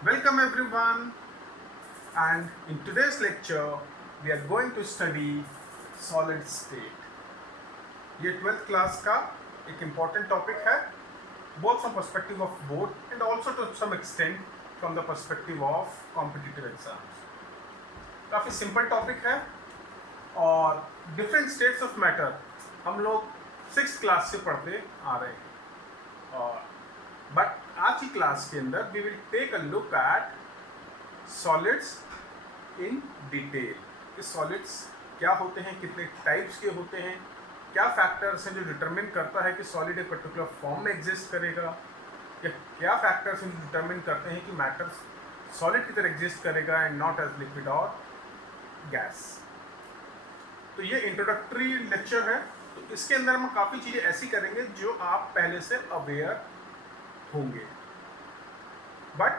Welcome everyone, and in today's lecture we are going to study solid state. ये 12th class का एक important topic है, both from perspective of board and also to some extent from the perspective of competitive exams. काफ़ी simple topic है और different states of matter हम लोग 6th class से पढ़ते आ रहे हैं और बट आज की क्लास के अंदर we will take a look at solids in detail कि सॉलिड्स क्या होते हैं, कितने टाइप्स के होते हैं, क्या फैक्टर्स हैं जो डिटरमिन करता है कि सॉलिड एक पर्टिकुलर फॉर्म में एग्जिस्ट करेगा, या क्या फैक्टर्स हैं जो डिटरमिन करते हैं कि मैटर सॉलिड की तरह एग्जिस्ट करेगा एंड नॉट एज लिक्विड और गैस। तो ये इंट्रोडक्टरी लेक्चर है, तो इसके अंदर हम काफ़ी चीज़ें ऐसी करेंगे जो आप पहले से अवेयर होंगे, but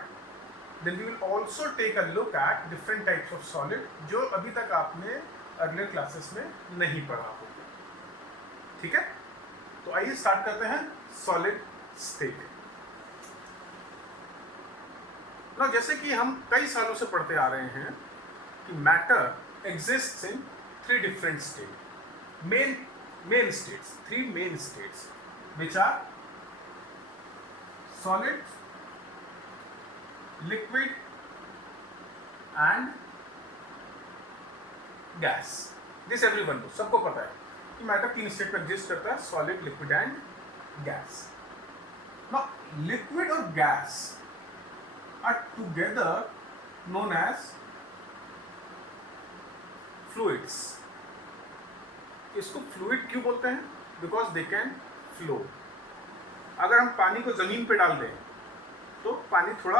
then we will also take a look at different types of solid जो अभी तक आपने अर्लियर क्लासेस में नहीं पढ़ा होगा। ठीक है, तो आइए स्टार्ट करते हैं सॉलिड स्टेट। ना जैसे कि हम कई सालों से पढ़ते आ रहे हैं कि matter exists in 3 different state, main states, 3 main states which are solid, liquid and gas. This everyone knows, सबको पता है कि मैटर 3 स्टेट में एग्जिस्ट करता है, solid, liquid and gas. Now liquid और gas are together known as fluids. इसको fluid क्यों बोलते हैं? Because they can flow. अगर हम पानी को जमीन पे डाल दें तो पानी थोड़ा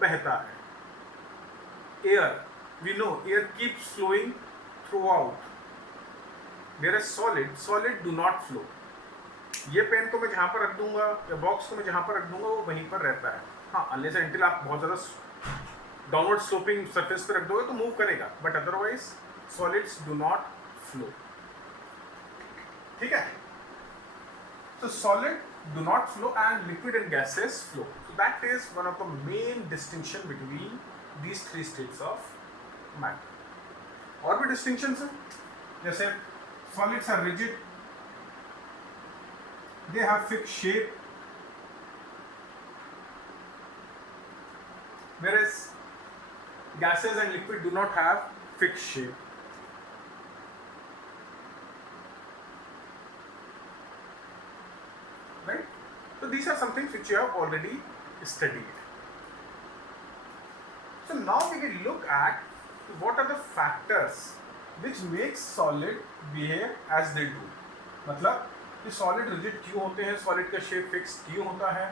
बहता है। Air, we know air keeps flowing throughout, where solid do not flow. ये पेन को मैं जहाँ पर रख दूंगा या बॉक्स को मैं जहाँ पर रख दूंगा वो वहीं पर रहता है। हाँ, अनलेस एंड अनटिल आप बहुत ज़्यादा डाउनवर्ड स्लोपिंग सरफेस पे रख दोगे तो मूव करेगा, but otherwise solids do not flow. ठीक है, तो solid do not flow and liquid and gases flow. So that is one of the main distinction between these 3 states of matter. और भी distinctions हैं, जैसे solids are rigid, they have fixed shape, whereas gases and liquid do not have fixed shape. Right? So these are some things which you have already studied. So now we will look at what are the factors which make solid behave as they do. मतलब कि solid rigid क्यों होते हैं, solid का shape fixed क्यों होता है,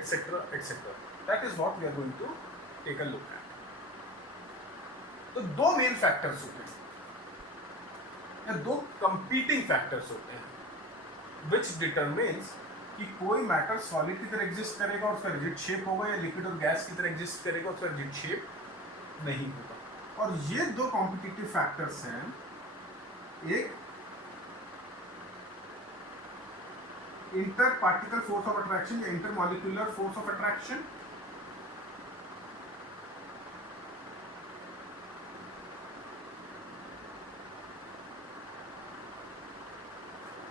etc etc. That is what we are going to take a look at. तो 2 main factors होते हैं या 2 competing factors होते हैं which determines कि कोई मैटर सॉलिड की तरह एग्जिस्ट करेगा और उसका रिजिड शेप होगा, या लिक्विड और गैस की तरह एग्जिस्ट करेगा और उसका रिजिड शेप नहीं होगा। और ये 2 कॉम्पिटिटिव फैक्टर्स हैं, एक inter particle force of attraction या inter molecular force of attraction,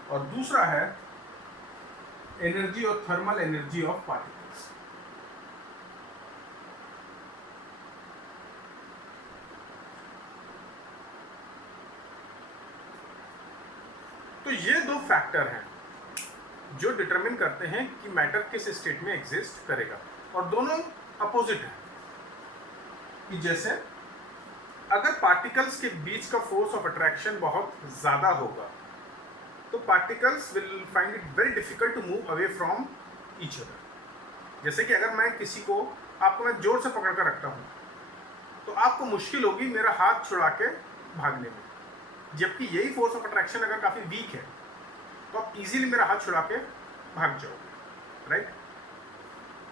और दूसरा है एनर्जी और थर्मल एनर्जी ऑफ पार्टिकल्स। तो ये 2 फैक्टर हैं जो डिटरमिन करते हैं कि मैटर किस स्टेट में एग्जिस्ट करेगा, और दोनों अपोजिट हैं। कि जैसे अगर पार्टिकल्स के बीच का फोर्स ऑफ अट्रैक्शन बहुत ज़्यादा होगा तो particles will find it very difficult to move away from each other. जैसे कि अगर मैं किसी को, आपको मैं जोर से पकड़ कर रखता हूँ तो आपको मुश्किल होगी मेरा हाथ छुड़ा के भागने में, जबकि यही फोर्स ऑफ अट्रैक्शन अगर काफ़ी वीक है तो आप इजीली मेरा हाथ छुड़ा के भाग जाओगे, राइट?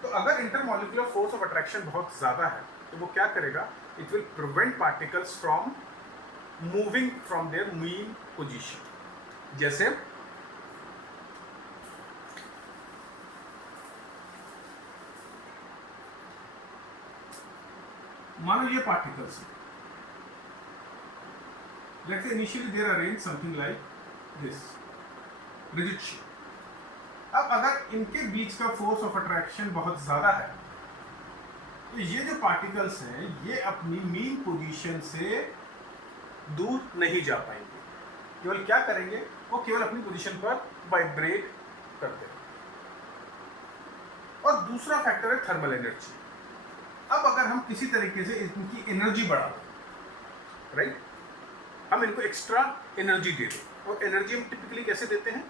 तो अगर इंटरमॉलिक्यूलर फोर्स ऑफ अट्रैक्शन बहुत ज़्यादा है तो वो क्या करेगा, it will prevent particles from moving from their mean position. जैसे मानो ये पार्टिकल्स हैं, let's say initially their arrange something like this rigid shape. अब अगर इनके बीच का फोर्स ऑफ अट्रैक्शन बहुत ज्यादा है तो ये जो पार्टिकल्स हैं ये अपनी मीन पोजीशन से दूर नहीं जा पाएंगे, केवल क्या करेंगे, वो केवल अपनी पोजीशन पर वाइब्रेट करते हैं। और दूसरा फैक्टर है थर्मल एनर्जी। अब अगर हम किसी तरीके से इनकी एनर्जी बढ़ा दें, राइट, हम इनको एक्स्ट्रा एनर्जी दे दें, और एनर्जी हम टिपिकली कैसे देते हैं,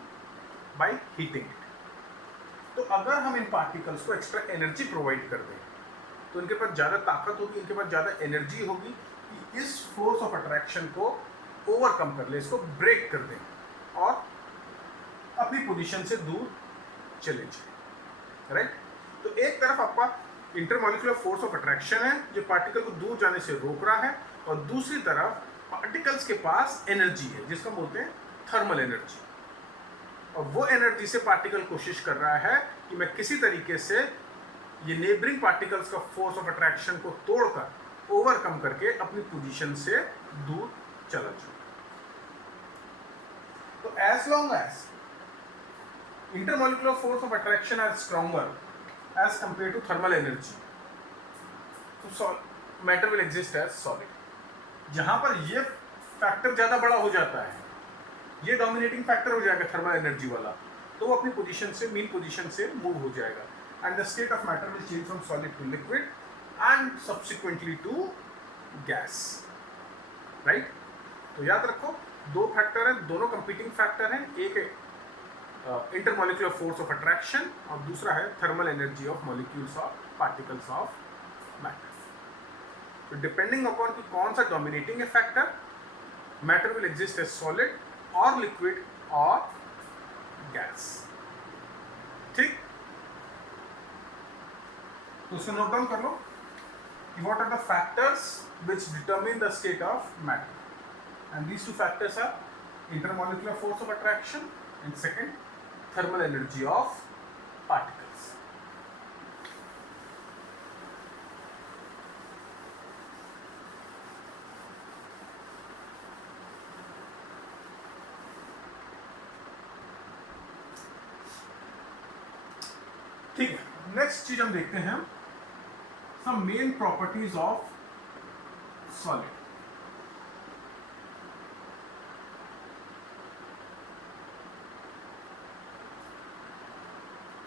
बाय हीटिंग इट। तो अगर हम इन पार्टिकल्स को एक्स्ट्रा एनर्जी प्रोवाइड कर दें तो इनके पास ज़्यादा ताकत होगी, इनके पास ज़्यादा एनर्जी होगी कि इस फोर्स ऑफ अट्रैक्शन को ओवरकम कर ले, इसको ब्रेक कर दें और अपनी पोजीशन से दूर चले जाए, राइट। तो एक तरफ आपका इंटरमॉलिक्यूलर फोर्स ऑफ अट्रैक्शन है जो पार्टिकल को दूर जाने से रोक रहा है, और दूसरी तरफ पार्टिकल्स के पास एनर्जी है जिसको बोलते हैं थर्मल एनर्जी। और वो एनर्जी से पार्टिकल कोशिश कर रहा है कि मैं किसी तरीके से ये नेबरिंग पार्टिकल्स का फोर्स ऑफ अट्रैक्शन को तोड़कर ओवरकम करके अपनी पोजीशन से दूर चला जाए। तो as long as intermolecular force of attraction are stronger as compared to thermal energy, तो matter will exist as solid। जहां पर ये फैक्टर ज्यादा बड़ा हो जाता है, ये डोमिनेटिंग फैक्टर हो जाएगा थर्मल एनर्जी वाला, तो वो अपनी पोजीशन से, मीन पोजीशन से मूव हो जाएगा, and the state of matter will change from solid to liquid and subsequently to gas, right. तो याद रखो, दो फैक्टर हैं, दोनों कंपीटिंग फैक्टर हैं, एक है इंटरमॉलिक्यूलर फोर्स ऑफ अट्रैक्शन और दूसरा है थर्मल एनर्जी ऑफ मॉलिक्यूल्स और पार्टिकल्स ऑफ मैटर। तो डिपेंडिंग अपॉन कि कौन सा डोमिनेटिंग है factor, matter will exist as solid और लिक्विड और गैस, ठीक। तो उसको नोट डाउन कर लो कि what are the factors which determine the state of matter, and these two factors are intermolecular force of attraction and second thermal energy of particles। ठीक है, नेक्स्ट चीज हम देखते हैं, some main properties of solid।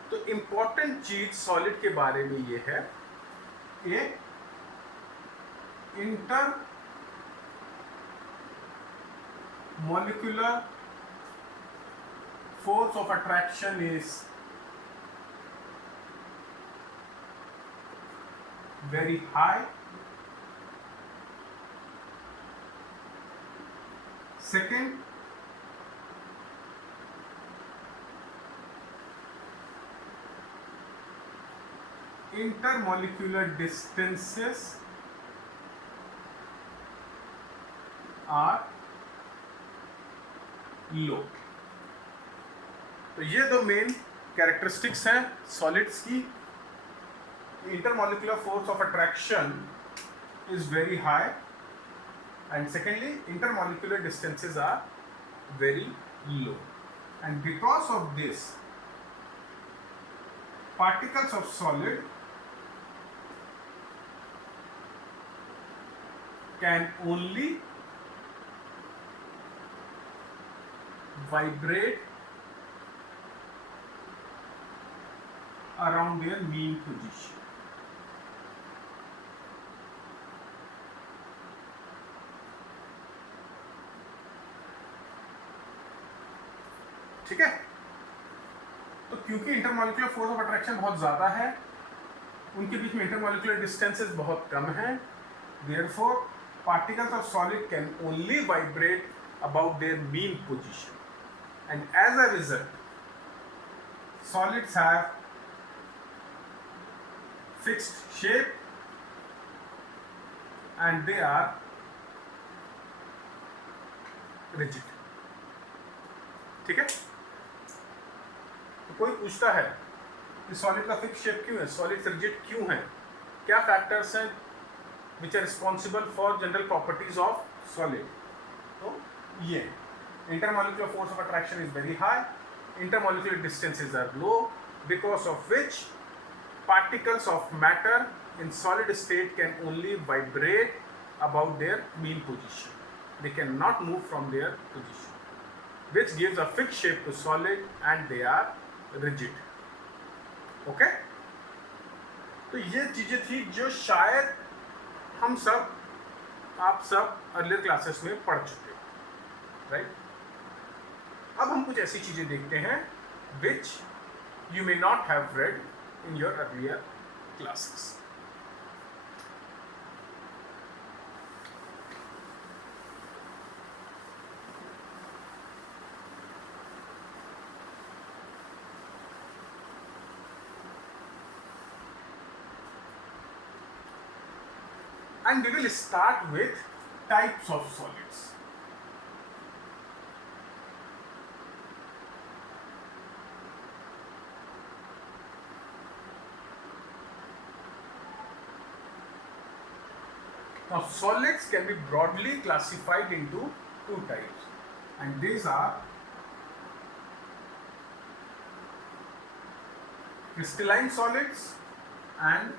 तो important चीज solid के बारे में ये है, ये inter molecular force of attraction is very high. Second, intermolecular distances are low। तो ये दो मेन कैरेक्टरिस्टिक्स हैं सॉलिड्स की। Intermolecular force of attraction is very high, and secondly intermolecular distances are very low, and because of this particles of solid can only vibrate around their mean position। ठीक है, तो क्योंकि intermolecular force of attraction बहुत ज़्यादा है, उनके बीच में intermolecular distances बहुत कम हैं, therefore particles of solid can only vibrate about their mean position, and as a result solids have fixed shape and they are rigid. ठीक है, तो कोई पूछता है कि सॉलिड का फिक्स शेप क्यों है, सॉलिड रिजिड क्यों है, क्या फैक्टर्स हैं which are responsible for general properties of solid. तो ये intermolecular force of attraction is very high, intermolecular distances are low, because of which particles of matter in solid state can only vibrate about their mean position. They cannot move from their position, which gives a fixed shape to solid and they are rigid. Okay? तो ये चीजें थी जो शायद आप सब earlier classes में पढ़ चुके, राइट? अब हम कुछ ऐसी चीजें देखते हैं which you may not have read in your earlier classes. And we will start with types of solids. Now solids can be broadly classified into two types, and these are crystalline solids and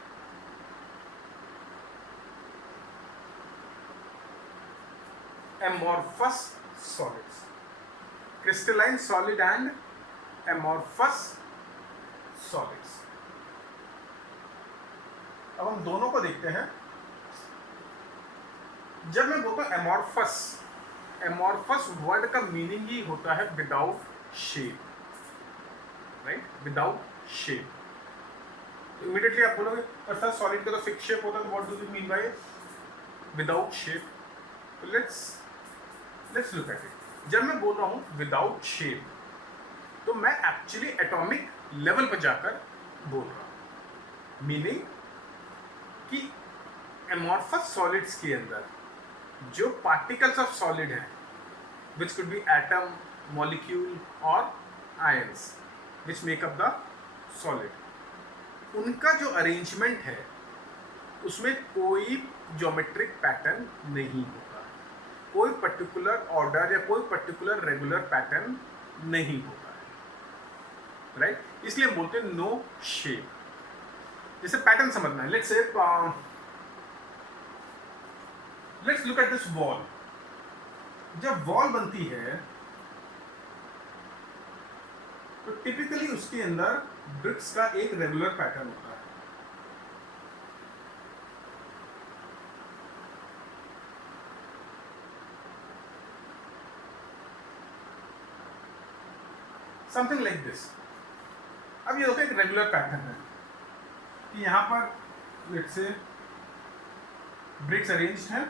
amorphous solids. Crystalline solid and amorphous solids. अब हम दोनों को देखते हैं. जब मैं बोलता हूं एमॉर्फस वर्ड का मीनिंग ही होता है without shape, right? Without shape. तो इमीडिएटली आप बोलोगे पर सर सॉलिड का तो फिक्स शेप होता है, what do you mean by without shape? तो लेट्स लुक एट इट. जब मैं बोल रहा हूं विदाउट शेप, तो मैं एक्चुअली एटॉमिक लेवल पर जाकर बोल रहा हूं. मीनिंग कि एमॉर्फस सॉलिड्स के अंदर जो पार्टिकल्स ऑफ सॉलिड हैं, which could be atom, molecule और ions which make up the solid, उनका जो अरेंजमेंट है उसमें कोई ज्योमेट्रिक पैटर्न नहीं होता, कोई पर्टिकुलर ऑर्डर या कोई पर्टिकुलर रेगुलर पैटर्न नहीं होता है, राइट? इसलिए हम बोलते हैं नो शेप. जैसे पैटर्न समझना है, let's look at this wall. जब वॉल बनती है तो टिपिकली उसके अंदर ब्रिक्स का एक रेगुलर पैटर्न होता है. Something like this. अब ये देखो एक रेगुलर पैटर्न है कि यहां पर लेट्स से ब्रिक्स अरेंज्ड हैं.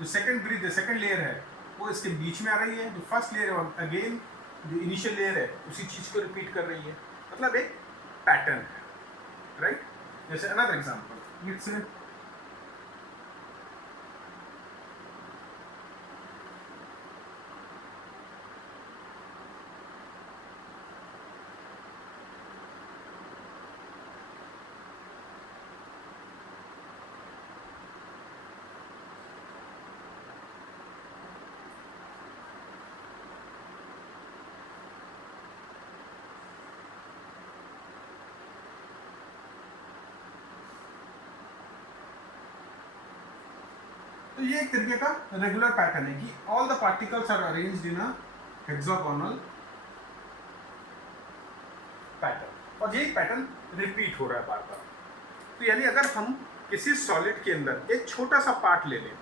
जो सेकंड लेयर है वो इसके बीच में आ रही है. जो फर्स्ट लेयर है अगेन जो इनिशियल लेयर है उसी चीज को रिपीट कर रही है. मतलब एक पैटर्न है, राइट? जैसे अनदर एग्जांपल, लेट्स से तो ये एक तरीके का रेगुलर पैटर्न है कि all the particles are arranged in a hexagonal pattern, और ये पैटर्न रिपीट हो रहा है बार बार. तो यानी अगर हम किसी सॉलिड के अंदर एक छोटा सा पार्ट ले लें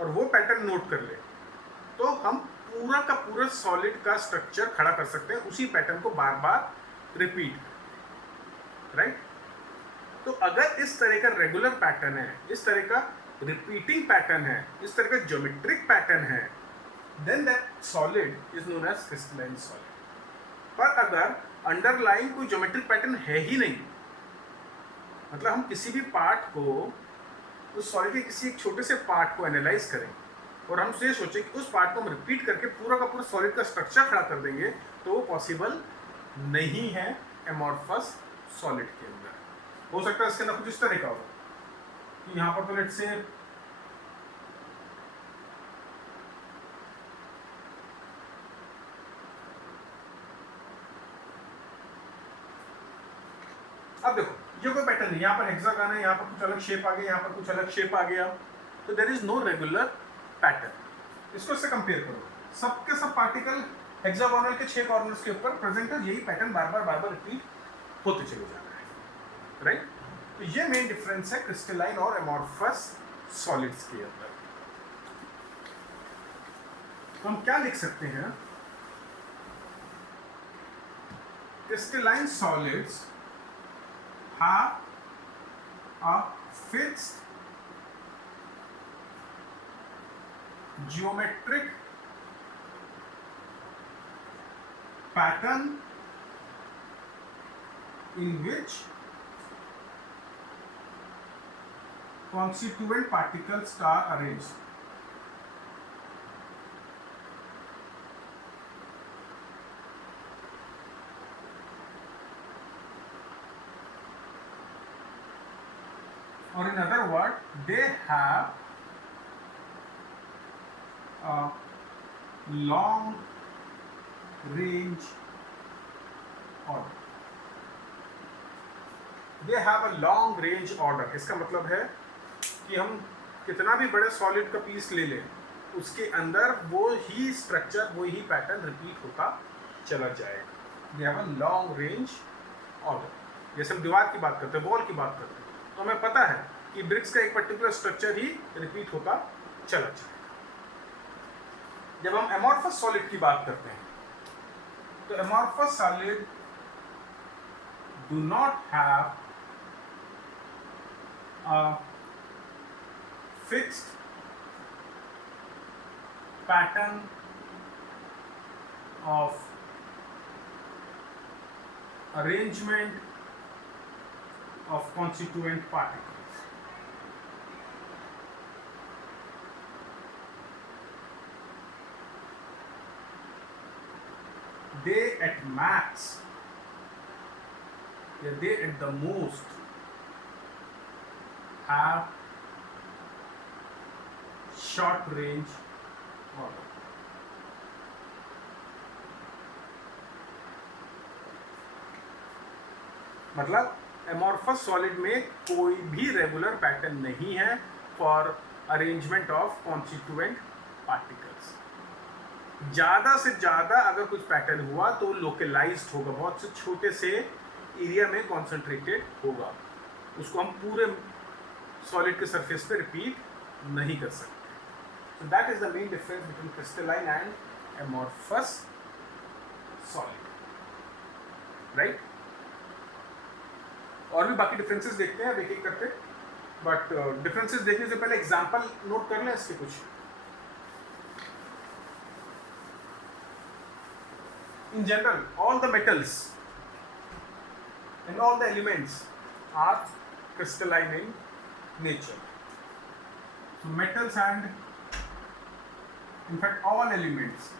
और वो पैटर्न नोट कर लें, तो हम पूरा का पूरा सॉलिड का स्ट्रक्चर खड़ा कर सकते हैं उसी पैटर्न को बार बार रिपीट, राइट? तो अगर इस तरह का रेगुलर पैटर्न है, इस तरह का रिपीटिंग पैटर्न है, इस तरह का ज्योमेट्रिक पैटर्न है, then that solid is known as crystalline solid. पर अगर अंडरलाइंग कोई ज्योमेट्रिक पैटर्न है ही नहीं, मतलब हम किसी भी पार्ट को, उस सॉलिड के किसी एक छोटे से पार्ट को एनालाइज करें और हम ये सोचें कि उस पार्ट को हम रिपीट करके पूरा का पूरा सॉलिड का स्ट्रक्चर खड़ा कर देंगे, तो वो पॉसिबल नहीं है एमॉर्फस सॉलिड के अंदर. हो सकता है इसके अंदर कुछ इस तरह का हो कि यहाँ पर तो लेट्स से अब देखो ये कोई पैटर्न नहीं, यहाँ पर हेक्सागन है, यहाँ पर कुछ अलग शेप आ गया, यहाँ पर कुछ अलग शेप आ गया, तो there is no regular pattern. इसको इससे कंपेयर करो, सबके सब पार्टिकल हेक्सागोनल के 6 कॉर्नर्स के ऊपर प्रेजेंट है, यही पैटर्न बार बार रिपीट होते चले जा रहे हैं, राइट। तो ये मेन डिफरेंस है क्रिस्टलाइन और एमॉर्फस सॉलिड्स के अंदर। तो हम क्या लिख सकते हैं, crystalline solids have a fixed geometric pattern in which constituent particles are arranged. Or in other words, they have a long range order. They have a long range order. इसका मतलब है कि हम कितना भी बड़े सॉलिड का पीस ले लें, उसके अंदर वो ही स्ट्रक्चर, वो ही पैटर्न रिपीट होता चला जाएगा। They have a long range order. जैसे हम दीवार की बात करते हैं, वॉल की बात करते हैं, तो हमें पता है कि ब्रिक्स का एक पर्टिकुलर स्ट्रक्चर ही रिपीट होता चला जाएगा। जब हम एमॉर्फस सॉलिड की बात करते हैं, तो amorphous solid do not have a fixed pattern of arrangement of constituent particles. They at max, they at the most have short range order. मतलब एमॉर्फस सॉलिड में कोई भी रेगुलर पैटर्न नहीं है for arrangement of constituent particles. ज़्यादा से ज़्यादा अगर कुछ पैटर्न हुआ तो लोकलाइज्ड होगा, बहुत से छोटे से एरिया में कॉन्सेंट्रेटेड होगा, उसको हम पूरे सॉलिड के सरफेस पे रिपीट नहीं कर सकते। So that is the main difference between crystalline and amorphous solid, right. और भी बाकी डिफरेंसेस देखते हैं एक एक करके, बट डिफरेंसेस देखने से पहले एग्जांपल नोट कर लें इसके कुछ। In general all the metals and all the elements are crystalline in nature. So metals and in fact all elements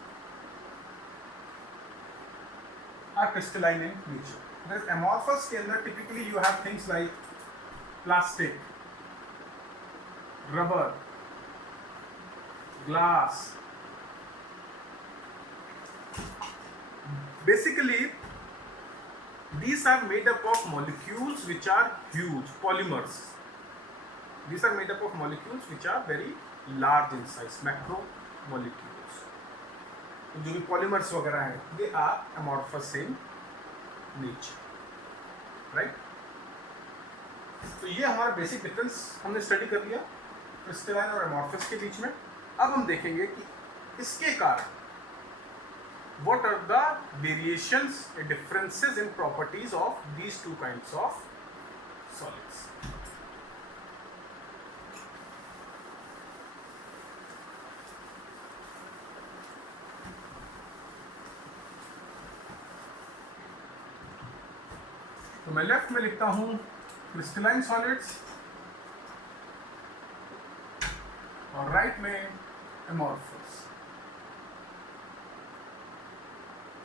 are crystalline in nature. Whereas amorphous के अंदर typically you have things like plastic, rubber, glass. Basically, these are made up of molecules which are huge, polymers. These are made up of molecules which are very large in size, macromolecules. जो भी polymers वगैरह हैं, they are amorphous in nature, right? तो ये हमारा basic difference हमने study कर लिया क्रिस्टलाइन और amorphous के बीच में। अब हम देखेंगे कि इसके कारण what are the variations and differences in properties of these two kinds of solids. तो मैं लेफ्ट में लिखता हूं क्रिस्टलाइन सॉलिड्स और राइट में एमॉर्फस।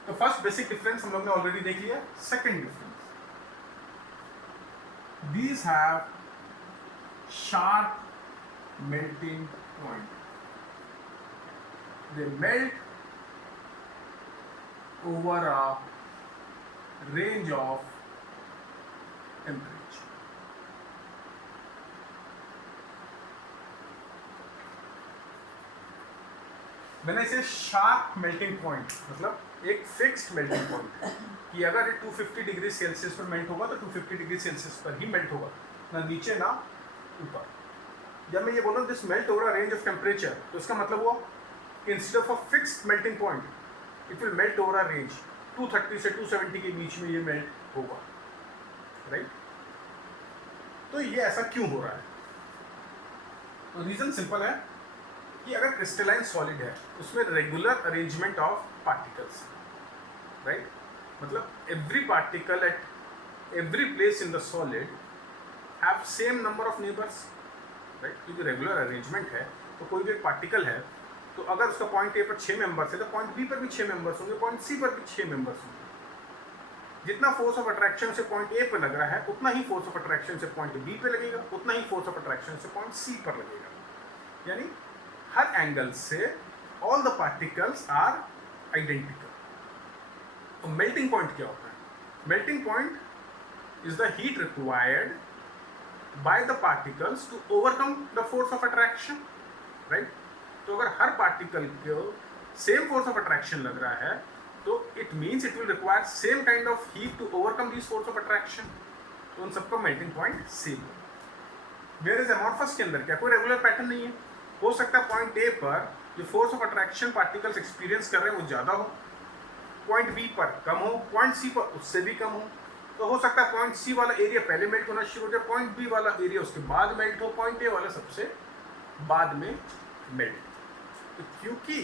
तो फर्स्ट बेसिक डिफरेंस हम लोग ने ऑलरेडी देख लिया। Second difference, these have sharp melting point. They melt over a range of temperature. When I say sharp melting point, मतलब एक फिक्स्ड मेल्टिंग पॉइंट है कि अगर ये 250 डिग्री सेल्सियस पर मेल्ट होगा तो 250 डिग्री सेल्सियस पर ही मेल्ट होगा, ना नीचे ना ऊपर। जब मैं ये बोलूँ this melt over a range of temperature, तो इसका मतलब हुआ instead of a fixed melting point it will melt over a range 230 से 270 के बीच में ये मेल्ट होगा, राइट? तो ये ऐसा क्यों हो रहा है? तो रीजन सिंपल है कि अगर क्रिस्टलाइन सॉलिड है उसमें regular arrangement of particles, right? मतलब every particle at every place in the solid have same number of neighbours, right? क्योंकि रेगुलर अरेंजमेंट है तो कोई भी एक पार्टिकल है तो अगर उसका पॉइंट ए पर 6 मेंबर्स है तो पॉइंट बी पर भी 6 मेंबर्स होंगे, पॉइंट सी पर भी 6 मेंबर्स होंगे। जितना फोर्स ऑफ अट्रैक्शन से पॉइंट ए पर लग रहा है उतना ही फोर्स ऑफ अट्रैक्शन से पॉइंट बी पे लगेगा, उतना ही फोर्स ऑफ अट्रैक्शन से पॉइंट सी पर लगेगा। यानी हर एंगल से all the particles are identical. तो मेल्टिंग पॉइंट क्या होता है? Melting point is the heat required by the particles to overcome the force of attraction, right? तो अगर हर पार्टिकल को सेम फोर्स ऑफ अट्रैक्शन लग रहा है तो it means it will require same kind of heat to overcome this force of attraction. तो उन सबका मेल्टिंग पॉइंट सेम है। वेयर इज एमॉर्फस के अंदर क्या कोई रेगुलर पैटर्न नहीं है। हो सकता है पॉइंट ए पर जो force of attraction particles experience कर रहे हैं वो ज़्यादा हो, पॉइंट बी पर कम हो, पॉइंट सी पर उससे भी कम हो। तो हो सकता है पॉइंट सी वाला एरिया पहले मेल्ट होना शुरू हो जाए, पॉइंट बी वाला एरिया उसके बाद मेल्ट हो, पॉइंट ए वाला सबसे बाद में मेल्ट। तो क्योंकि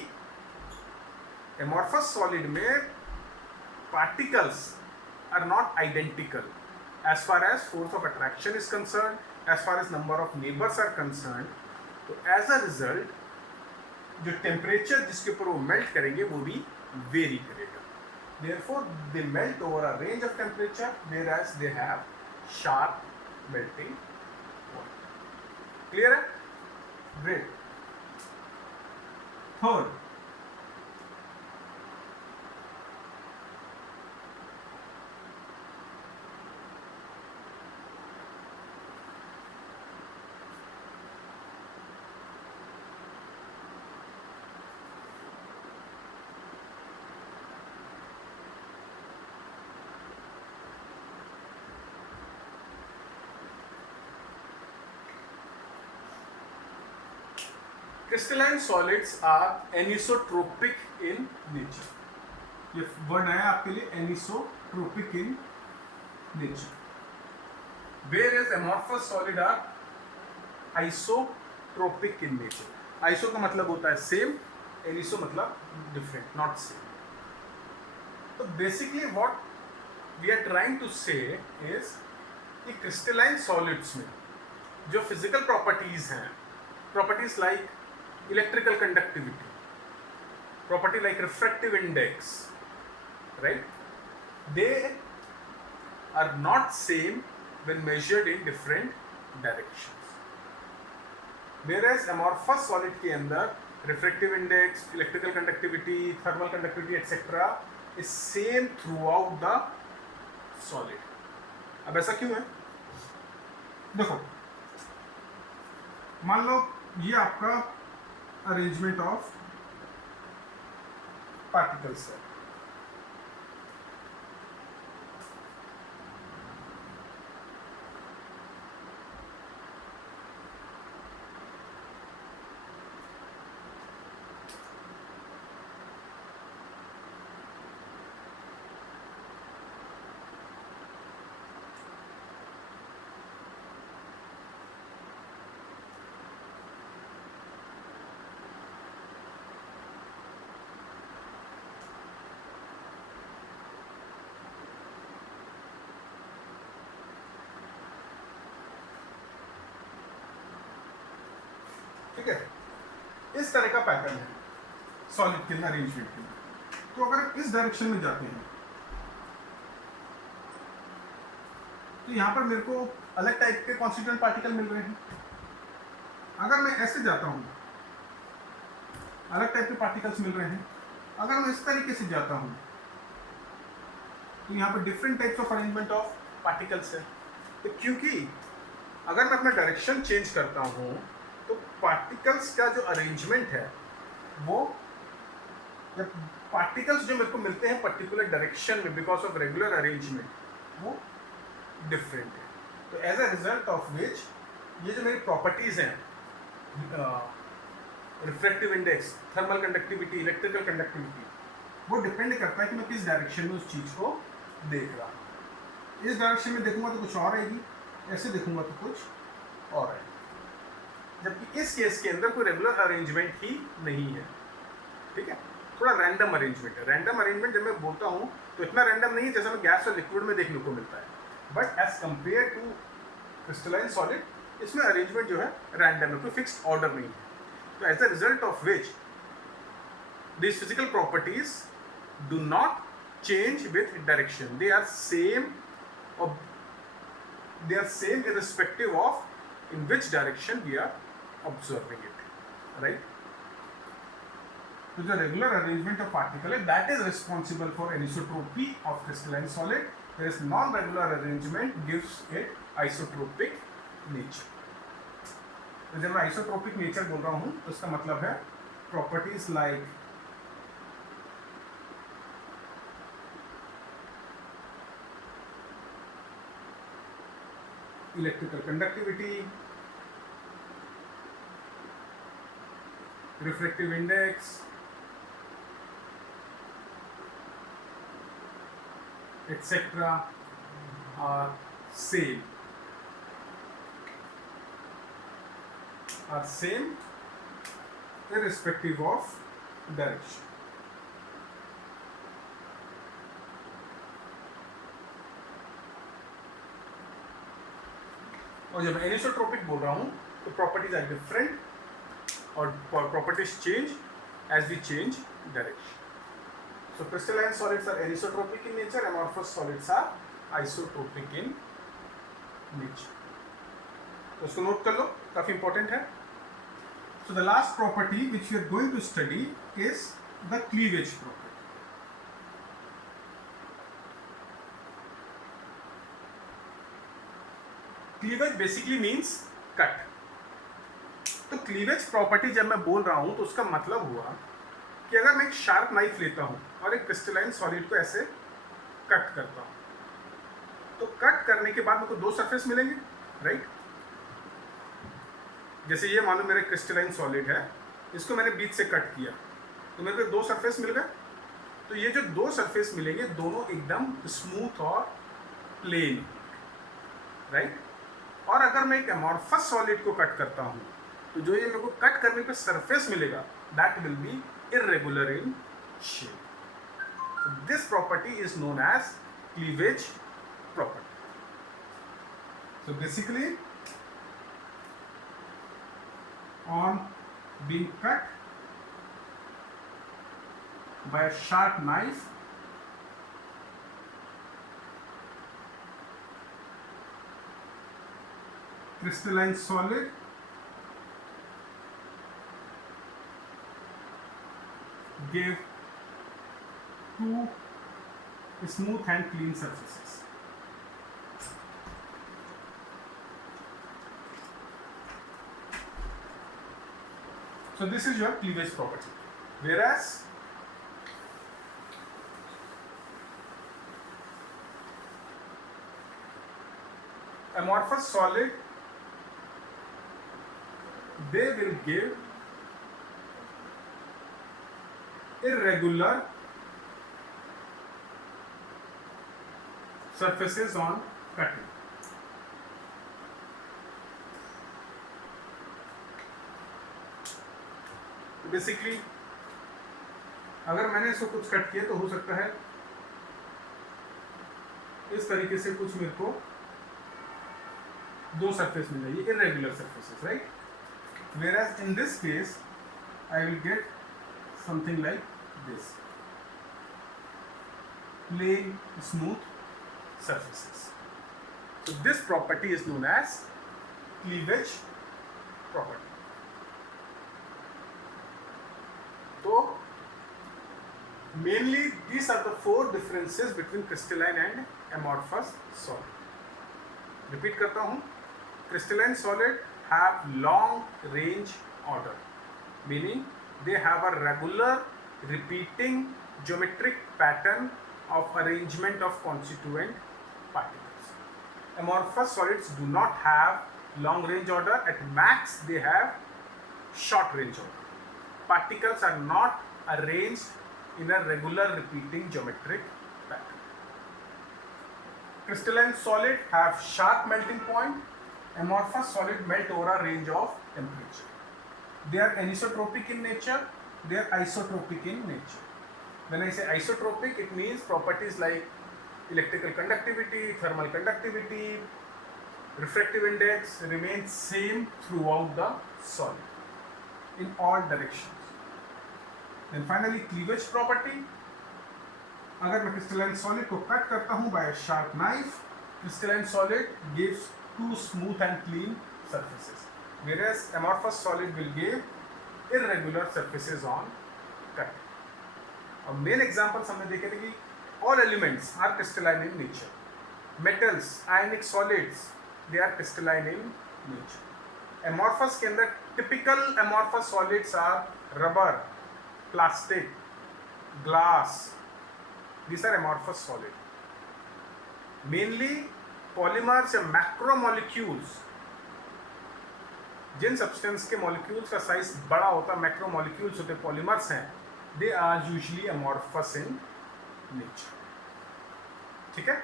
एमॉर्फस सॉलिड में particles are not identical as far as force of attraction is concern, as far as number of neighbours are concern, तो एज अ रिजल्ट जो टेम्परेचर जिसके ऊपर वो मेल्ट करेंगे वो भी वेरी करेगा। Therefore, they melt over a range of temperature, whereas they have sharp melting point. Clear है? Great. Third, crystalline solids are anisotropic in nature. ये वर्ड है आपके लिए anisotropic in nature. Whereas amorphous solid are isotropic in nature. Iso का मतलब होता है same, aniso मतलब different, not same. So basically what we are trying to say is कि crystalline solids में जो physical properties हैं, properties like electrical conductivity, property like refractive index, right? They are not same when measured in different directions. Whereas amorphous solid के अंदर refractive index, electrical conductivity, thermal conductivity etc. is same throughout the solid. अब ऐसा क्यों है? देखो, मान लो ये आपका अरेंजमेंट ऑफ पार्टिकल्स है। ठीक है, इस तरह का पैटर्न है सॉलिड के अरेंजमेंट के। तो अगर इस डायरेक्शन में जाते हैं तो यहाँ पर मेरे को अलग टाइप के कॉन्स्टिट्यूएंट पार्टिकल मिल रहे हैं। अगर मैं ऐसे जाता हूँ, अलग टाइप के पार्टिकल्स मिल रहे हैं। अगर मैं इस तरीके से जाता हूँ तो यहाँ पर different types of arrangement of particles है। तो क्योंकि अगर मैं अपना डायरेक्शन चेंज करता हूँ तो पार्टिकल्स का जो अरेंजमेंट है वो, जब पार्टिकल्स जो मेरे को मिलते हैं पर्टिकुलर डायरेक्शन में बिकॉज ऑफ रेगुलर अरेंजमेंट, वो डिफरेंट है। तो एज अ रिजल्ट ऑफ विच ये जो मेरी प्रॉपर्टीज हैं, refractive index, thermal conductivity, electrical conductivity, वो डिपेंड करता है कि मैं किस डायरेक्शन में उस चीज़ को देख रहा हूँ। इस डायरेक्शन में देखूंगा तो कुछ और आएगी, ऐसे देखूंगा तो कुछ और आएगी। जबकि इस केस के अंदर कोई रेगुलर अरेंजमेंट ही नहीं है। ठीक है, थोड़ा रैंडम अरेंजमेंट है। रैंडम अरेंजमेंट जब मैं बोलता हूँ तो इतना रैंडम नहीं है जैसा मैं गैस और लिक्विड में देखने को मिलता है, but as compare to crystalline solid, इसमें अरेंजमेंट जो है रैंडम है, कोई फिक्स्ड ऑर्डर नहीं है। तो as a result of which these physical properties do not change with direction. They are same irrespective of in which direction we are observing it, right? So the regular arrangement of particle that is responsible for anisotropy of crystalline solid, whereas non-regular arrangement gives it isotropic nature. तो जब मैं isotropic nature बोल रहा हूँ तो इसका मतलब है properties like electrical conductivity, refractive index, etc. are same irrespective of direction. और जब एनिसोट्रोपिक बोल रहा हूँ तो प्रॉपर्टीज आर डिफरेंट और properties change as we change direction. So crystalline solids are anisotropic in nature, amorphous solids are isotropic in nature. तो इसको note कर लो, काफी इंपॉर्टेंट है. So the last property which we are going to study is the cleavage property. Cleavage basically means cut. तो cleavage property जब मैं बोल रहा हूं तो उसका मतलब हुआ कि अगर मैं एक शार्प नाइफ लेता हूं और एक क्रिस्टलाइन सॉलिड को ऐसे कट करता हूं तो कट करने के बाद मेरे को दो सरफेस मिलेंगे, राइट? जैसे ये मानो मेरे क्रिस्टलाइन सॉलिड है, इसको मैंने बीच से कट किया तो मेरे को दो सरफेस मिल गए. तो ये जो दो सरफेस मिलेंगे दोनों एकदम स्मूथ और प्लेन, राइट? और अगर मैं एक एमॉर्फस सॉलिड को कट करता हूं तो जो ये मेरे को कट करने पे सरफेस मिलेगा that will be irregular in shape. This property is known as cleavage property. So basically on being cut by a sharp knife, crystalline solid gave two smooth and clean surfaces. So this is your cleavage property. Whereas amorphous solid, they will give irregular surfaces on cutting. Basically अगर मैंने इसको कुछ cut किया तो हो सकता है इस तरीके से कुछ मेरे को दो सरफेस मिल जाएगी, irregular surfaces, right? Whereas in this case I will get something like this, plane smooth surfaces. So this property is known as cleavage property. So mainly these are the four differences between crystalline and amorphous solid. Repeat करता हूँ. Crystalline solid have long range order, meaning they have a regular repeating geometric pattern of arrangement of constituent particles. Amorphous solids do not have long range order. At max they have short range order. Particles are not arranged in a regular repeating geometric pattern. Crystalline solid have sharp melting point. Amorphous solid melt over a range of temperature. They are anisotropic in nature. They are isotropic in nature. When I say isotropic, it means properties like electrical conductivity, thermal conductivity, refractive index remain same throughout the solid in all directions. Then finally cleavage property. अगर मैं crystalline solid को cut करता हूँ by a sharp knife, crystalline solid gives two smooth and clean surfaces, whereas amorphous solid will give irregular surfaces on cut. और main examples हमने देखे थे कि all elements are crystalline in nature. Metals, ionic solids, they are crystalline in nature. Amorphous के अंदर typical amorphous solids are rubber, plastic, glass. These are amorphous solid. Mainly polymers या macromolecules, जिन substance के molecules का size बड़ा होता है, macromolecules होते पॉलीमर्स हैं, they are usually amorphous in nature. ठीक है.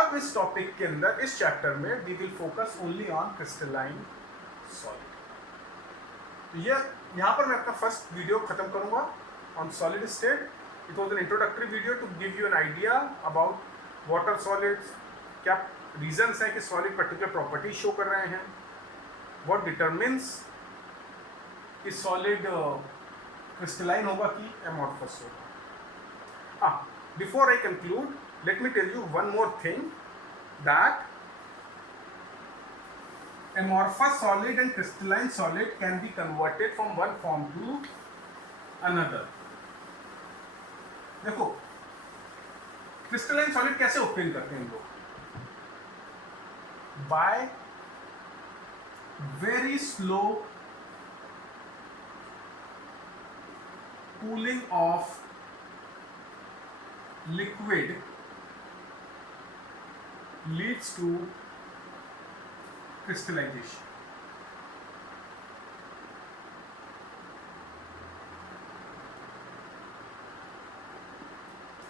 अब इस टॉपिक के अंदर इस चैप्टर में we will focus only on crystalline solid. यहाँ पर मैं अपना फर्स्ट वीडियो खत्म करूंगा on solid state. It was an introductory video to give you an idea about water solids, क्या रीजंस हैं कि सॉलिड पर्टिकुलर प्रॉपर्टी शो कर रहे हैं, व्हाट डिटरमिन्स कि सॉलिड क्रिस्टलाइन होगा कि एमॉर्फस होगा. Before I conclude, let me tell you one more thing, that amorphous solid and crystalline solid can be converted from one form to another. देखो crystalline solid कैसे obtain करते हैं लोग? By very slow cooling of liquid leads to crystallization.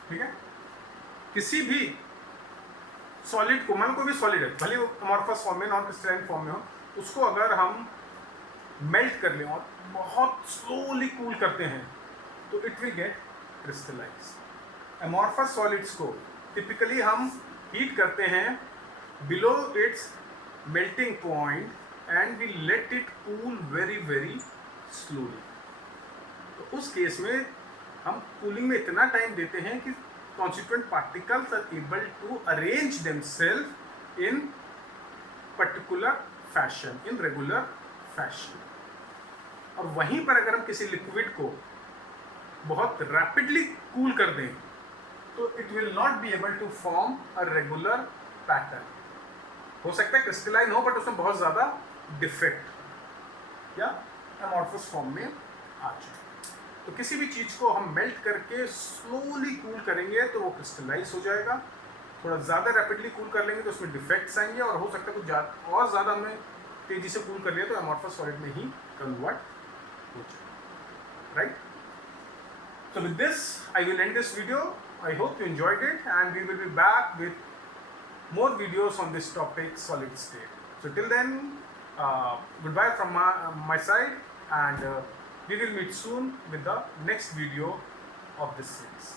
ठीक है. किसी भी solid को, मान कोई भी सॉलिड है, भले वो अमॉर्फस फॉर्म में नॉन क्रिस्टलाइन फॉर्म में हो, उसको अगर हम मेल्ट कर लें और बहुत स्लोली कूल करते हैं तो it will get crystallize. Amorphous solids को टिपिकली हम हीट करते हैं below its melting point and we let it cool very very slowly. तो उस केस में हम कूलिंग में इतना टाइम देते हैं कि constituent particles are able to arrange themselves in particular fashion, in regular fashion. और वहीं पर अगर हम किसी लिक्विड को बहुत रैपिडली कूल कर दें तो it will not be able to form a regular pattern. हो सकता है क्रिस्टलाइन हो बट उसमें बहुत ज़्यादा डिफेक्ट या अमॉर्फस फॉर्म में आ जाए. तो किसी भी चीज़ को हम मेल्ट करके स्लोली कूल करेंगे तो वो क्रिस्टलाइज हो जाएगा. थोड़ा ज़्यादा रैपिडली कूल कर लेंगे तो उसमें डिफेक्ट्स आएंगे और हो सकता है कुछ और ज़्यादा हमने तेज़ी से कूल कर लिया तो अमॉर्फस सॉलिड में ही कन्वर्ट हो जाए. Right. So with this, I will end this video. I hope you enjoyed it, and we will be back with more videos on this topic, solid state. So till then, goodbye from my side, and we will meet soon with the next video of this series.